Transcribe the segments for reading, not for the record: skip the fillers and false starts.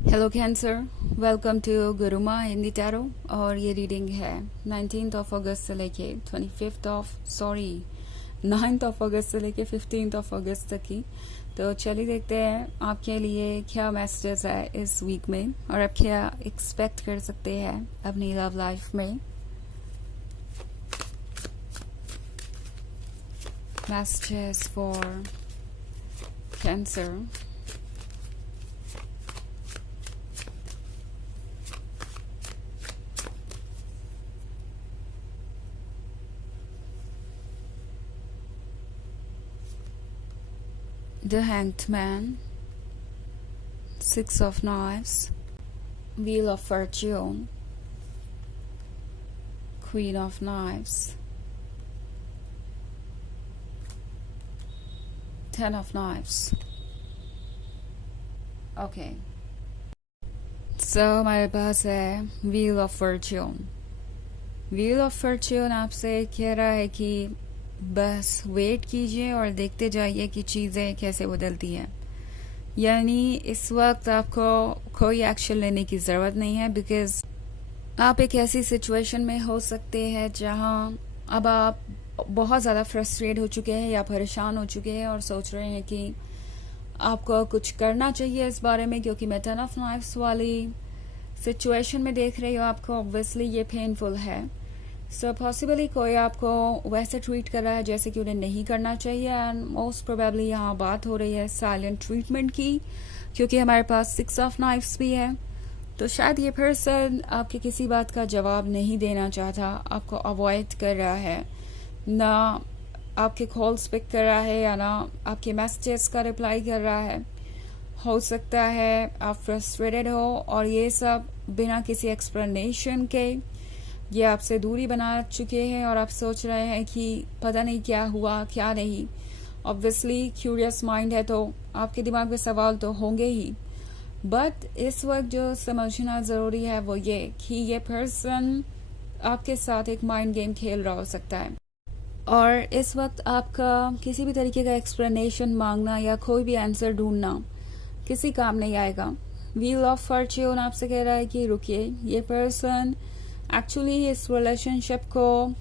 Hello Cancer, welcome to Guruma Hindi tarot. और ये reading है 19 अगस्त से लेके 9 अगस्त से लेके 15 अगस्त तक की। तो चलिए देखते हैं आपके लिए क्या मैसेजेस है इस वीक में और आप क्या एक्सपेक्ट कर सकते हैं अपनी लव लाइफ में। Messages for cancer. The Hanged Man, Six of Knives, Wheel of Fortune, Queen of Knives, Ten of Knives. Okay. So हमारे पास है Wheel of Fortune. Wheel of Fortune आपसे कह रहा है कि बस वेट कीजिए और देखते जाइए कि चीज़ें कैसे बदलती हैं। यानी इस वक्त आपको कोई एक्शन लेने की ज़रूरत नहीं है, बिकॉज़ आप एक ऐसी सिचुएशन में हो सकते हैं जहां अब आप बहुत ज़्यादा फ्रस्ट्रेट हो चुके हैं या परेशान हो चुके हैं और सोच रहे हैं कि आपको कुछ करना चाहिए इस बारे में, क्योंकि मैं 10 ऑफ नाइफ्स वाली सिचुएशन में देख रही हूँ आपको। ऑब्वियसली ये पेनफुल है। सो पॉसिबली कोई आपको वैसे ट्रीट कर रहा है जैसे कि उन्हें नहीं करना चाहिए, एंड मोस्ट प्रोबेबली यहाँ बात हो रही है साइलेंट ट्रीटमेंट की, क्योंकि हमारे पास 6 ऑफ नाइफ्स भी है। तो शायद ये पर्सन आपके किसी बात का जवाब नहीं देना चाहता, आपको अवॉइड कर रहा है, ना आपके कॉल्स पिक कर रहा है या ना आपके मैसेजेस का रिप्लाई कर रहा है। हो सकता है आप फ्रस्ट्रेटेड हो और ये सब बिना किसी एक्सप्लेनेशन के ये आपसे दूरी बना चुके हैं और आप सोच रहे हैं कि पता नहीं क्या हुआ क्या नहीं। ऑब्वियसली क्यूरियस माइंड है तो आपके दिमाग में सवाल तो होंगे ही, बट इस वक्त जो समझना ज़रूरी है वो ये कि ये पर्सन आपके साथ एक माइंड गेम खेल रहा हो सकता है, और इस वक्त आपका किसी भी तरीके का एक्सप्लेनेशन मांगना या कोई भी आंसर ढूंढना किसी काम नहीं आएगा। व्हील ऑफ फॉर्च्यून आपसे कह रहा है कि रुकिए, ये पर्सन एक्चुअली इस रिलेशनशिप को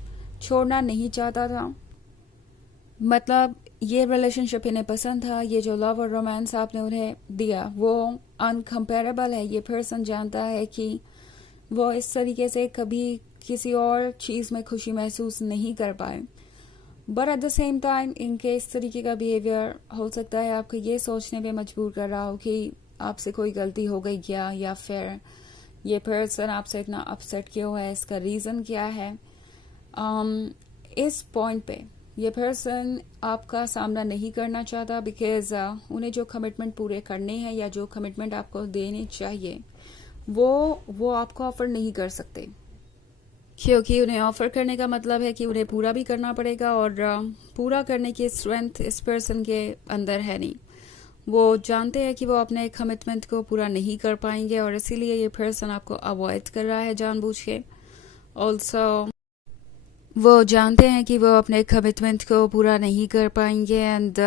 छोड़ना नहीं चाहता था। मतलब ये रिलेशनशिप इन्हें पसंद था, ये जो लव और रोमांस आपने उन्हें दिया वो अनकम्पेरेबल है। ये पर्सन जानता है कि वो इस तरीके से कभी किसी और चीज़ में खुशी महसूस नहीं कर पाए, but at the same time इनके इस तरीके का बिहेवियर हो सकता है आपको ये सोचने पे मजबूर कर रहा हो कि आपसे कोई गलती हो गई क्या, या फिर ये पर्सन आपसे इतना अपसेट क्यों है, इसका रीज़न क्या है। इस पॉइंट पे ये पर्सन आपका सामना नहीं करना चाहता, बिकॉज उन्हें जो कमिटमेंट पूरे करने हैं या जो कमिटमेंट आपको देने चाहिए वो आपको ऑफर नहीं कर सकते, क्योंकि उन्हें ऑफर करने का मतलब है कि उन्हें पूरा भी करना पड़ेगा, और पूरा करने की स्ट्रेंथ इस पर्सन के अंदर है नहीं। वो जानते हैं कि वो अपने कमिटमेंट को पूरा नहीं कर पाएंगे और इसीलिए ये पर्सन आपको अवॉइड कर रहा है जानबूझ के। ऑल्सो वो जानते हैं कि वो अपने कमिटमेंट को पूरा नहीं कर पाएंगे, एंड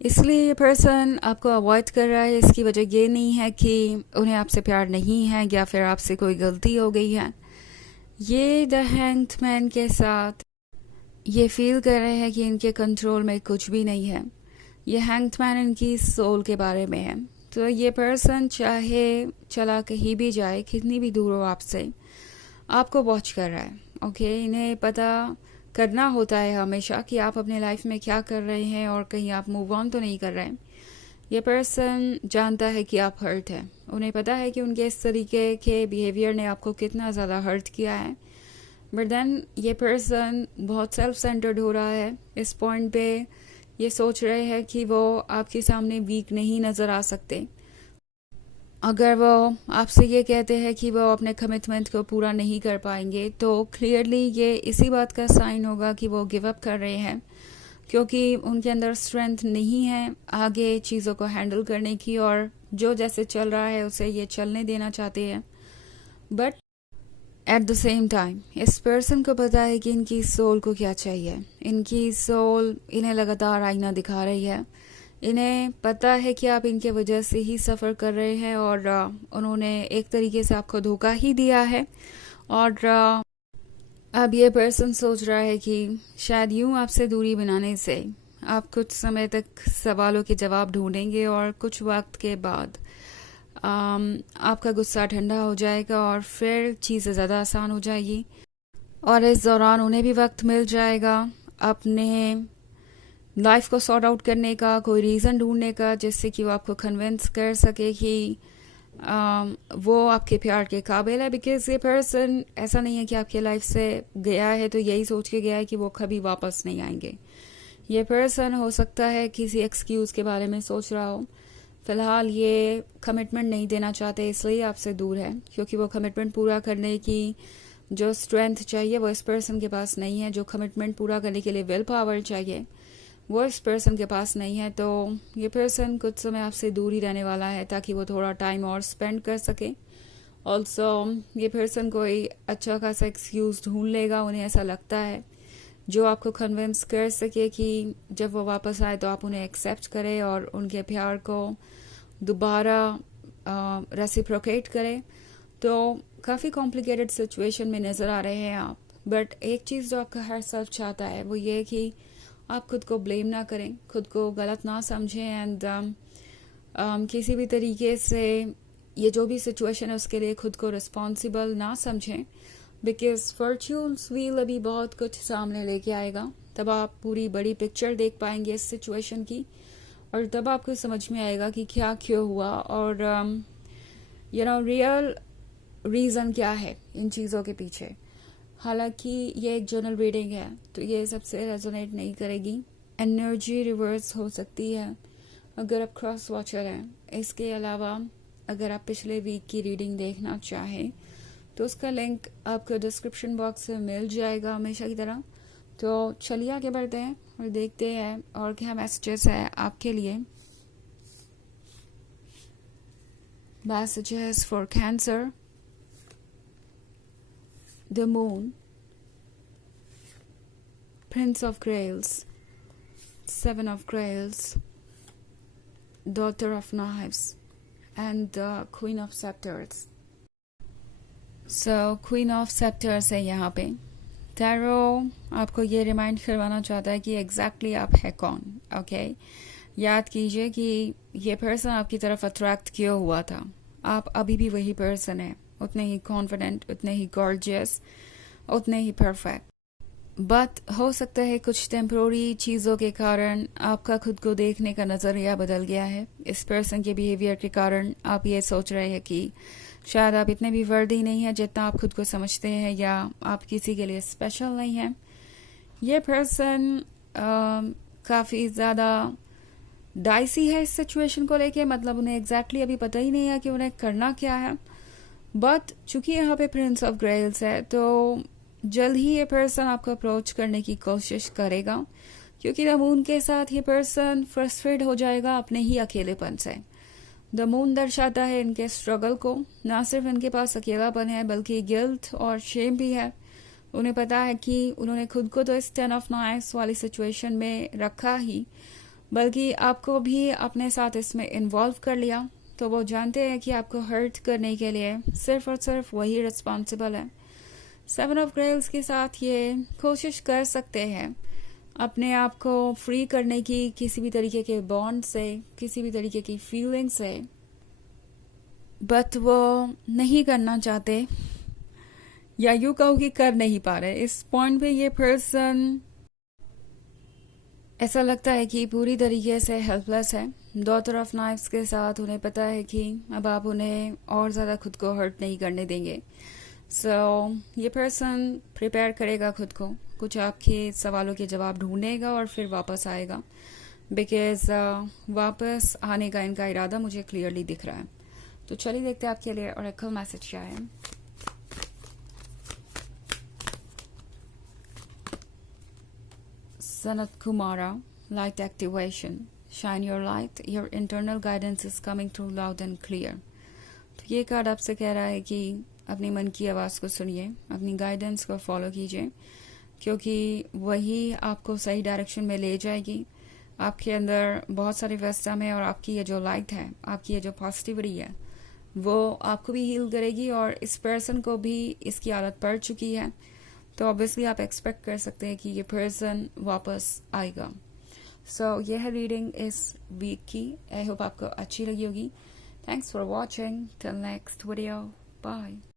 इसलिए ये पर्सन आपको अवॉइड कर रहा है। इसकी वजह ये नहीं है कि उन्हें आपसे प्यार नहीं है या फिर आपसे कोई गलती हो गई है। ये द हैंग्ड मैन के साथ ये फील कर रहे हैं कि इनके कंट्रोल में कुछ भी नहीं है। ये हैंग्ड मैन इनकी सोल के बारे में है। तो ये पर्सन चाहे चला कहीं भी जाए, कितनी भी दूर हो आपसे, आपको वॉच कर रहा है। ओके, इन्हें पता करना होता है हमेशा कि आप अपने लाइफ में क्या कर रहे हैं और कहीं आप मूव ऑन तो नहीं कर रहे हैं। ये पर्सन जानता है कि आप हर्ट हैं, उन्हें पता है कि उनके इस तरीके के बिहेवियर ने आपको कितना ज़्यादा हर्ट किया है, बट देन ये पर्सन बहुत सेल्फ सेंटर्ड हो रहा है। इस पॉइंट पे ये सोच रहे हैं कि वो आपके सामने वीक नहीं नज़र आ सकते। अगर वो आपसे ये कहते हैं कि वो अपने कमिटमेंट को पूरा नहीं कर पाएंगे, तो क्लियरली ये इसी बात का साइन होगा कि वो गिव अप कर रहे हैं, क्योंकि उनके अंदर स्ट्रेंथ नहीं है आगे चीज़ों को हैंडल करने की, और जो जैसे चल रहा है उसे ये चलने देना चाहते हैं। But at the same time इस पर्सन को पता है कि इनकी सोल को क्या चाहिए। इनकी सोल इन्हें लगातार आईना दिखा रही है, इन्हें पता है कि आप इनके वजह से ही सफ़र कर रहे हैं और उन्होंने एक तरीके से आपको धोखा ही दिया है। और अब ये पर्सन सोच रहा है कि शायद यूं आपसे दूरी बनाने से आप कुछ समय तक सवालों के जवाब ढूंढेंगे और कुछ वक्त के बाद आपका गुस्सा ठंडा हो जाएगा और फिर चीज़ें ज़्यादा आसान हो जाएगी। और इस दौरान उन्हें भी वक्त मिल जाएगा अपने लाइफ को सॉर्ट आउट करने का, कोई रीज़न ढूंढने का जिससे कि वो आपको कन्विंस कर सके कि वो आपके प्यार के काबिल है। बिकॉज ये पर्सन ऐसा नहीं है कि आपके लाइफ से गया है तो यही सोच के गया है कि वो कभी वापस नहीं आएंगे। ये पर्सन हो सकता है किसी एक्सक्यूज़ के बारे में सोच रहा हो। फ़िलहाल ये कमिटमेंट नहीं देना चाहते, इसलिए आपसे दूर है, क्योंकि वो कमिटमेंट पूरा करने की जो स्ट्रेंथ चाहिए वो इस पर्सन के पास नहीं है। जो कमिटमेंट पूरा करने के लिए विल पावर चाहिए वो इस पर्सन के पास नहीं है। तो ये पर्सन कुछ समय आपसे दूर ही रहने वाला है ताकि वो थोड़ा टाइम और स्पेंड कर सके। ऑल्सो ये पर्सन कोई अच्छा खासा एक्सक्यूज़ ढूंढ लेगा, उन्हें ऐसा लगता है, जो आपको कन्विंस कर सके कि जब वो वापस आए तो आप उन्हें एक्सेप्ट करें और उनके प्यार को दोबारा रेसिप्रोकेट करें। तो काफ़ी कॉम्प्लिकेटेड सिचुएशन में नज़र आ रहे हैं आप। बट एक चीज़ जो आपका हर सेल्फ चाहता है वो ये कि आप खुद को ब्लेम ना करें, खुद को गलत ना समझें एंड किसी भी तरीके से ये जो भी सिचुएशन है उसके लिए खुद को रिस्पॉन्सिबल ना समझें। बिकॉज फॉर्च्यून्स व्हील अभी बहुत कुछ सामने लेके आएगा, तब आप पूरी बड़ी पिक्चर देख पाएंगे इस सिचुएशन की और तब आपको समझ में आएगा कि क्या क्यों हुआ और रियल रीज़न क्या है इन चीज़ों के पीछे। हालांकि ये एक जनरल रीडिंग है तो ये सबसे रेजोनेट नहीं करेगी, एनर्जी रिवर्स हो सकती है अगर आप क्रॉस वॉचर हैं। इसके अलावा अगर आप पिछले वीक की रीडिंग देखना चाहें तो उसका लिंक आपको डिस्क्रिप्शन बॉक्स में मिल जाएगा हमेशा की तरह। तो चलिए आगे बढ़ते हैं और देखते हैं और क्या मैसेजेस है आपके लिए। Messages for cancer, the moon, Prince of Grails, Seven of Grails, Daughter of Knives and the Queen of Scepters. So Queen of Scepters है यहाँ पे। टैरो आपको ये रिमाइंड करवाना चाहता है कि एग्जैक्टली आप है कौन। ओके, याद कीजिए कि ये पर्सन आपकी तरफ अट्रैक्ट क्यों हुआ था। आप अभी भी वही पर्सन है, उतने ही कॉन्फिडेंट, उतने ही गॉर्जियस, उतने ही परफेक्ट। बट हो सकता है कुछ टेम्प्रोरी चीज़ों के कारण आपका खुद को देखने का नज़रिया बदल गया है। इस पर्सन के बिहेवियर के कारण आप ये सोच रहे हैं कि शायद आप इतने भी वर्दी नहीं हैं जितना आप खुद को समझते हैं, या आप किसी के लिए स्पेशल नहीं हैं। ये पर्सन काफ़ी ज़्यादा डाइसी है इस सिचुएशन को लेके, मतलब उन्हें एग्जैक्टली अभी पता ही नहीं है कि उन्हें करना क्या है। बट चूंकि यहाँ पे प्रिंस ऑफ ग्रेल्स है तो जल्द ही ये पर्सन आपको अप्रोच करने की कोशिश करेगा, क्योंकि द मून के साथ ये पर्सन फ्रस्ट्रेट हो जाएगा अपने ही अकेलेपन से। द मून दर्शाता है इनके स्ट्रगल को, ना सिर्फ इनके पास अकेलापन है बल्कि गिल्ट और शेम भी है। उन्हें पता है कि उन्होंने खुद को तो इस 10 ऑफ नाइफ्स वाली सिचुएशन में रखा ही, बल्कि आपको भी अपने साथ इसमें इन्वॉल्व कर लिया। तो वो जानते हैं कि आपको हर्ट करने के लिए सिर्फ और सिर्फ वही रिस्पॉन्सिबल है। 7 ऑफ ग्रेल्स के साथ ये कोशिश कर सकते हैं अपने आप को फ्री करने की किसी भी तरीके के बॉन्ड से, किसी भी तरीके की फीलिंग से, बट वो नहीं करना चाहते, या यूं कहूँ कि कर नहीं पा रहे। इस पॉइंट पे ये पर्सन ऐसा लगता है कि पूरी तरीके से हेल्पलेस है। डॉटर ऑफ नाइफ्स के साथ उन्हें पता है कि अब आप उन्हें और ज़्यादा खुद को हर्ट नहीं करने देंगे। ये पर्सन प्रिपेयर करेगा खुद को, कुछ आपके सवालों के जवाब ढूंढेगा और फिर वापस आएगा। बिकॉज वापस आने का इनका इरादा मुझे क्लियरली दिख रहा है। तो चलिए देखते हैं आपके लिए ऑरेकल मैसेज क्या है। Sanat Kumara, light activation. Shine your light. Your internal guidance is coming through loud and clear. तो ये कार्ड आपसे कह रहा है कि अपनी मन की आवाज़ को सुनिए, अपनी गाइडेंस को फॉलो कीजिए, क्योंकि वही आपको सही डायरेक्शन में ले जाएगी। आपके अंदर बहुत सारी विस्डम है और आपकी ये जो लाइट है, आपकी ये जो पॉजिटिविटी है, वो आपको भी हील करेगी और इस पर्सन को भी इसकी आदत पड़ चुकी है, तो ऑब्वियसली आप एक्सपेक्ट कर सकते हैं कि ये पर्सन वापस आएगा। सो ये है रीडिंग इस वीक की। आई होप आपको अच्छी लगी होगी। Thanks for watching. Till next video, bye.